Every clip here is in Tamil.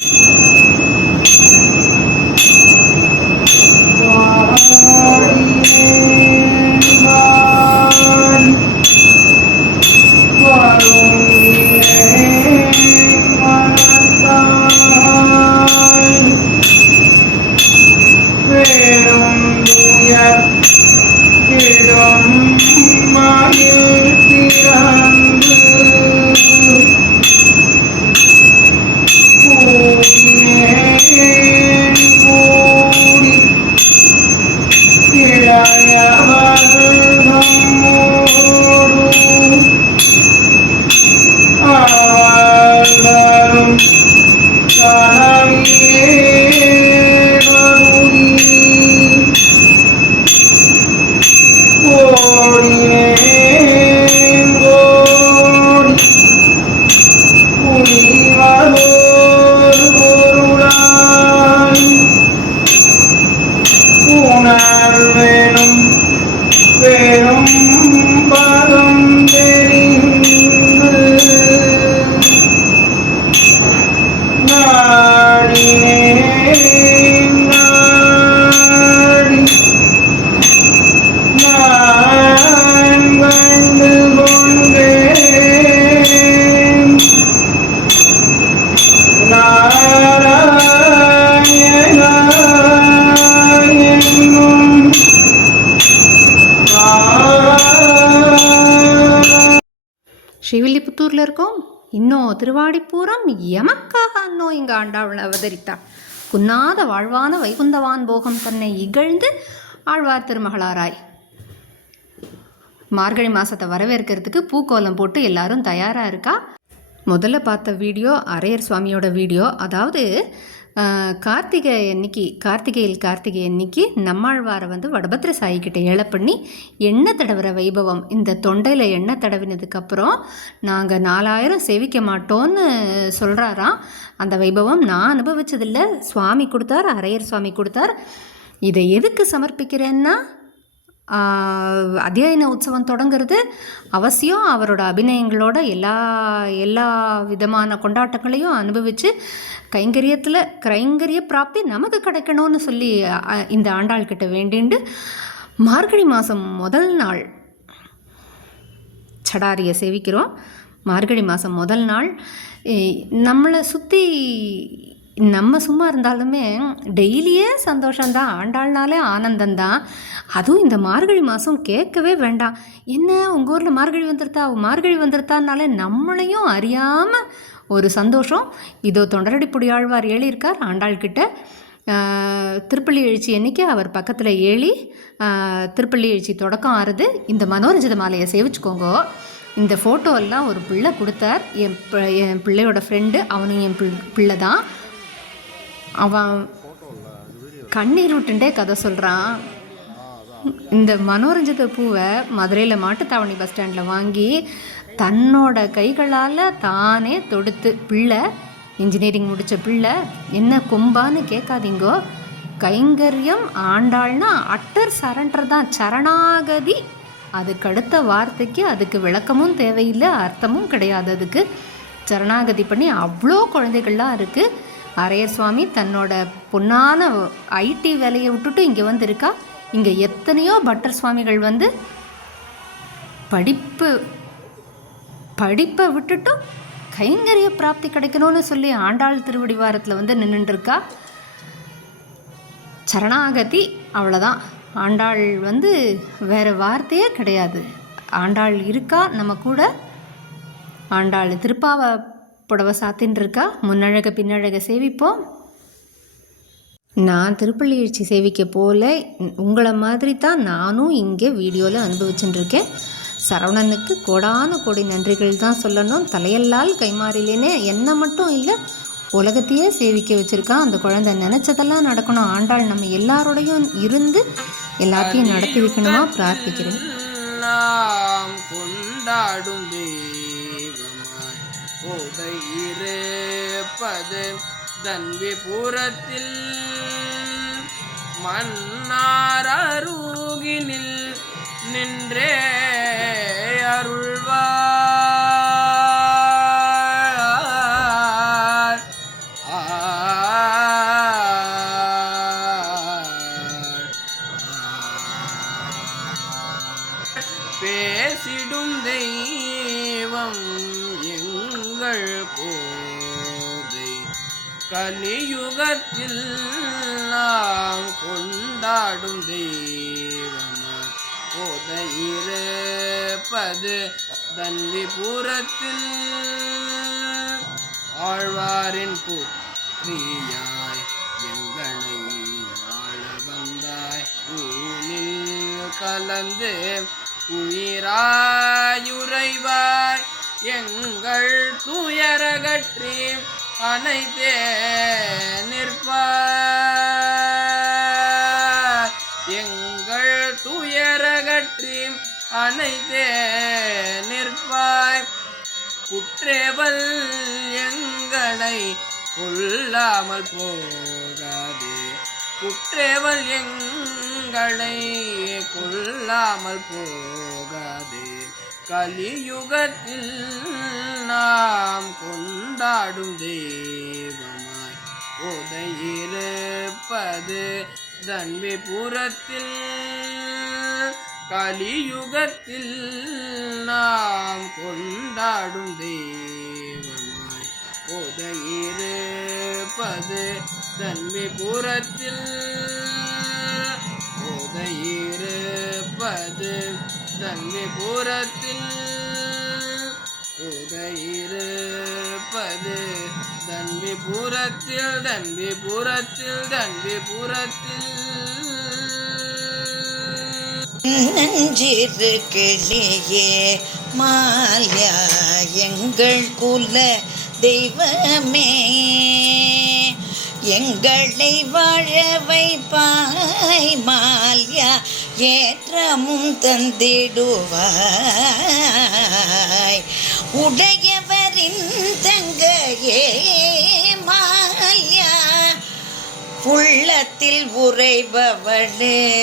Gloria in இங்கு ஆண்டாள் அவதரித்தார். குன்னாத வாழ்வான வைகுந்தவான் போகம் தன்னை இகழ்ந்து ஆழ்வார் திருமகளாராய். மார்கழி மாதத்தை வரவேற்கிறதுக்கு பூக்கோலம் போட்டு எல்லாரும் தயாராக இருக்கா? முதல்ல பார்த்த வீடியோ அரையர் சுவாமியோட வீடியோ அதாவது கார்த்திகை அன்னைக்கு கார்த்திகையில் கார்த்திகை அன்னைக்கு நம்மாழ்வாரை வந்து வடபத்திர சாயிக்கிட்ட ஏழை பண்ணி எண்ணெய் தடவுற வைபவம். இந்த தொண்டையில் எண்ணெய் தடவினதுக்கப்புறம் நாங்கள் நாலாயிரம் சேவிக்க மாட்டோம்னு சொல்கிறாராம் அந்த வைபவம் நான் அனுபவிச்சதில்லை. சுவாமி கொடுத்தார் அரையர் சுவாமி கொடுத்தார். இதை எதுக்கு சமர்ப்பிக்கிறேன்னா அத்தியாயன உற்சவம் தொடங்குறது அவசியம். அவரோட அபிநயங்களோட எல்லா எல்லா விதமான கொண்டாட்டங்களையும் அனுபவித்து கைங்கரியத்தில் கைங்கரிய பிராப்தி நமக்கு கிடைக்கணும்னு சொல்லி இந்த ஆண்டாள் கிட்ட வேண்டிண்டு மார்கழி மாதம் முதல் நாள் சடாரியை சேவிக்கிறோம். மார்கழி மாதம் முதல் நாள் நம்மளை சுற்றி நம்ம சும்மா இருந்தாலுமே டெய்லியே சந்தோஷம்தான். ஆண்டாள்னாலே ஆனந்தந்தான் அதுவும் இந்த மார்கழி மாதம் கேட்கவே வேண்டாம். என்ன உங்கள் ஊரில் மார்கழி வந்துருத்தா? மார்கழி வந்துருத்தானாலே நம்மளையும் அறியாமல் ஒரு சந்தோஷம். இதோ தொண்டரடி ஆழ்வார் எழுதியிருக்கார். ஆண்டாள்கிட்ட திருப்பள்ளி எழுச்சி அன்னைக்கு அவர் பக்கத்தில் ஏழி திருப்பள்ளி எழுச்சி தொடக்கம் ஆறுது. இந்த மனோரஞ்சித மாலையை சேவிச்சுக்கோங்க. இந்த ஃபோட்டோ எல்லாம் ஒரு பிள்ளை கொடுத்தார். என் பி- என் பிள்ளையோட ஃப்ரெண்டு அவனும் என் பிள்ளை தான் அவன் கண்ணீர் விட்டுண்டே கதை சொல்கிறான் இந்த மனோரஞ்சித பூவை மதுரையில் மாட்டுத்தாவணி பஸ் ஸ்டாண்டில் வாங்கி தன்னோட கைகளால் தானே தொடுத்து பிள்ளை இன்ஜினியரிங் முடித்த பிள்ளை என்ன கொம்பான்னு கேட்காதீங்கோ. கைங்கரியம் ஆண்டாள்னா அட்டர் சரண்டர் தான் சரணாகதி. அதுக்கு அடுத்த வார்த்தைக்கு அதுக்கு விளக்கமும் தேவையில்லை அர்த்தமும் கிடையாது அதுக்கு. சரணாகதி பண்ணி அவ்வளோ குழந்தைகள்லாம் இருக்குது அரையர் சுவாமி தன்னோட பொன்னான ஐடி வேலையை விட்டுட்டு இங்கே வந்திருக்கா? இங்கே எத்தனையோ பட்டர் சுவாமிகள் வந்து படிப்பு படிப்பை விட்டுட்டும் கைங்கரிய பிராப்தி கிடைக்கணும்னு சொல்லி ஆண்டாள் திருவடிவாரத்தில் வந்து நின்றுட்டுருக்கா சரணாகதி அவ்வளோதான் ஆண்டாள் வந்து வேறு வார்த்தையே கிடையாது. ஆண்டாள் இருக்கா? நம்ம கூட. ஆண்டாள் திருப்பாவை புடவை சாத்தின்னு இருக்கா முன்னழக பின்னழக சேவிப்போம். நான் திருப்பள்ளி எழுச்சி சேவிக்க போல உங்களை மாதிரி தான் நானும் இங்கே வீடியோவில் அனுபவிச்சுட்டுருக்கேன் சரவணனுக்கு கோடான கோடி நன்றிகள் தான் சொல்லணும். தலையல்லால் கைமாறிலேனே என்ன மட்டும் இல்லை உலகத்தையே சேவிக்க வச்சுருக்கான். அந்த குழந்தை நினச்சதெல்லாம் நடக்கணும். ஆண்டாள் நம்ம எல்லாரோடையும் இருந்து எல்லாத்தையும் நடத்தி வைக்கணுமா? பிரார்த்திக்கிறேன். கொண்டாடும் உதையிரேப்பது தன் விபுரத்தில் மன்னாரூகினில் நின்றே அருள்வார். பேசிடும் தெய்வம் எங்கள் போதை கலியுகத்தில் நாம் கொண்டாடும் தெய்வம் கோதையிருப்பது தன்விபுரத்தில் ஆழ்வாரின் புத்தியாய் எங்களை ஆள வந்தாய். ஊனில் கலந்து உயிராயுறைவாய். எங்கள் துயரகற்றி அனைத்தே நிற்பாய் எங்கள் துயரகற்றி அனைத்தே நிற்பாய். குற்றேவல் எங்களை கொல்லாமல் போகாதே. குற்றேவல் எங்களை கொல்லாமல் போகாதே. கலியுகத்தில் நாம் கொண்டாடும் தெய்வமாய் உதையிருப்பது தன்விபுரத்தில் கலியுகத்தில் நாம் கொண்டாடும் தெய்வமாய் உதையிருப்பது தன்விபுரத்தில் உதையிருப்பது தன்விபுரத்தில் உதையிருப்பது. தன்விபுரத்தில் தன்விபுரத்தில் தன்விபுரத்தில் நஞ்சிறு கிளியே மால்யா எங்கள் குல தெய்வமே. எங்களை வாழ வைப்பாய் மால்யா ஏற்றமும் தந்திடுவாய். உடையவரின் தங்கையே மாயா. உள்ளத்தில் உறைபவளே.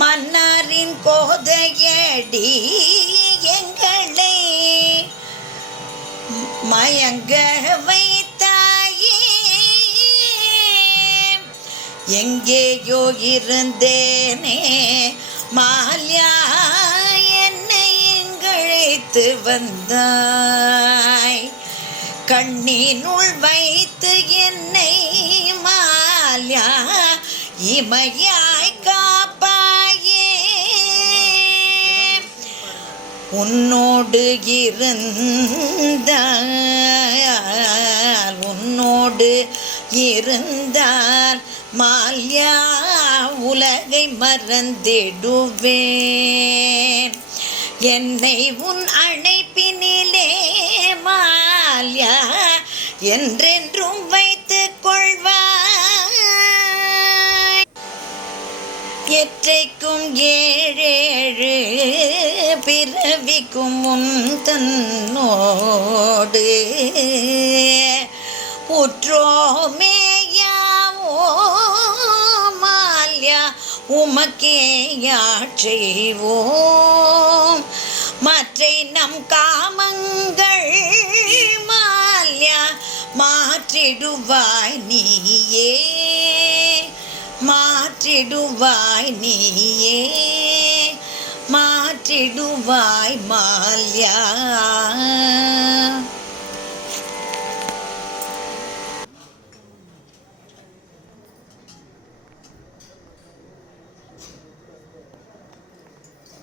மன்னாரின் கோதையடி எங்களை. மயங்கவை எங்கேயோ இருந்தேனே. மால்யா என்னை இங்கழைத்து வந்தாய். கண்ணினுள் வைத்து என்னை மால்யா இமையாய் காப்பாயே. உன்னோடு இருந்தால் உன்னோடு இருந்தால் மால்யா உலகை மறந்திடுவேன். என்னை உன் அழைப்பினிலே மால்யா என்றென்றும் வைத்து கொள்வாய். எற்றைக்கும் ஏழேழு பிறவிக்கும் உன் தன்னோடு. உற்றோமே உமக்கே யாற்றைவோம் மற்றை நம் காமங்கள் மால்யா மாற்றிடுவாய் நீயே. மாற்றிடுவாய் நீயே. மாற்றிடுவாய் மால்யா.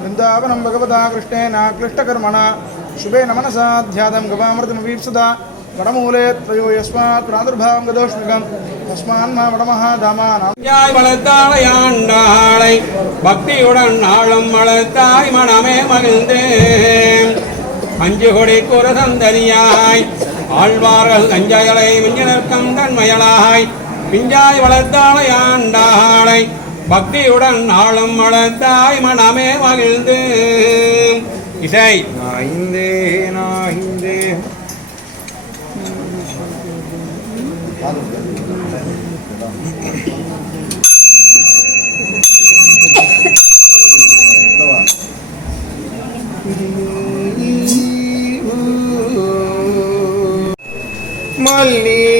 वृन्दावनं भगवता कृष्णेन क्लिष्टकर्मणा शुभेन मनसा ध्यातं गवामृतमवीप्सदा वडमूले त्रयो यस्मात् प्रादुर्भावं गदोष्णकं तस्मान्मा वडमः दामानां யாய் வளர்த்தாளையாண்டாளை பக்தியுடன் நாளும் வளர்த்தாய் மனமே மகிழ்ந்தேன் அஞ்சு கொடி குரதந்தனியாய் ஆழ்வார்கள் அஞ்சயலை மிஞ்சினர்க்கம் தன்மயலாய் பிஞ்சாய் வளர்த்தாளையாண்டாளை பக்தியுடன் நாளும் வளர்த்தாய் மனமே மகிழ்ந்து. இசை. நாய்ந்தே நாய்ந்தே. மல்லிகை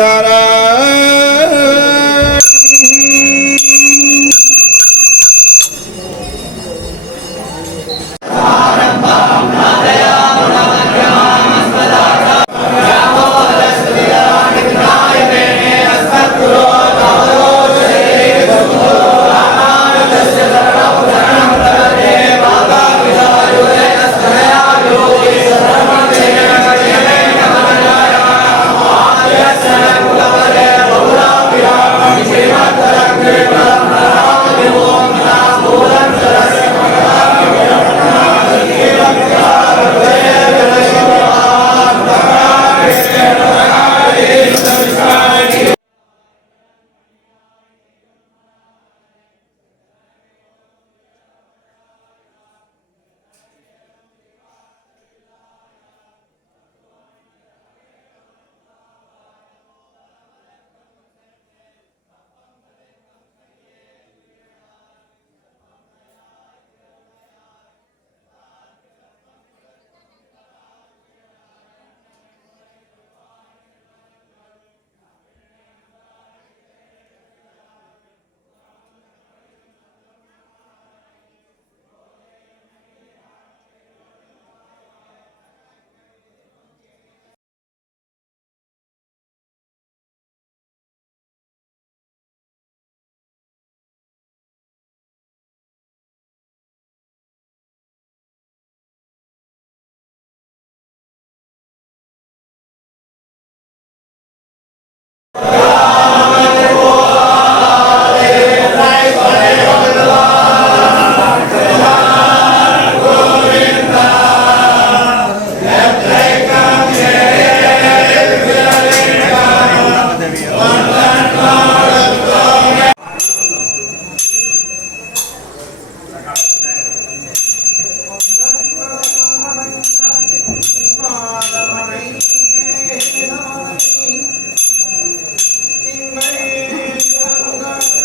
ছাড়া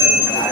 and I